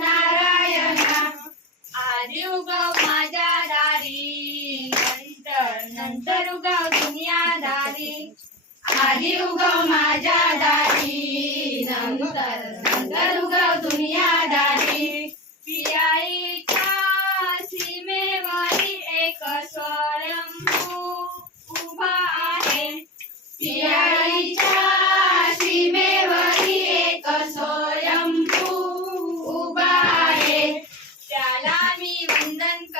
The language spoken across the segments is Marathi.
नारायणा. आधी उगाव माझ्या दारी नंतर नंतर उगव उगाव दुनियादारी आधी उगाव माझ्या दारी. नंतर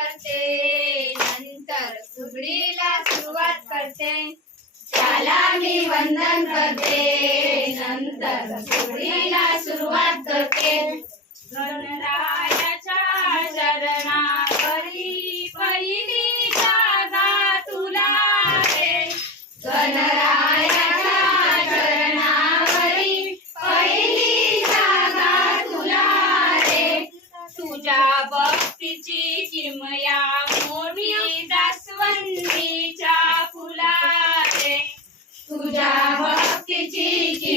करते नंतर सुगडीला सुरुवात करते. त्याला मी वंदन करते नंतर सुगडीला सुरुवात करते. गणराया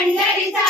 Solidarità!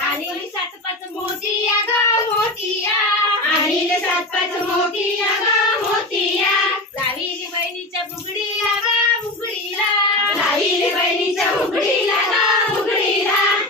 आणिल सात पाच मोतिया ग मोतिया. आणिल सात पाच मोतिया ग मोतिया. बहिणीच्या बुगडीला लागा बुगडीला. लाविली बहिणीच्या बुगडीला ग बुगडीला.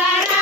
Instagram.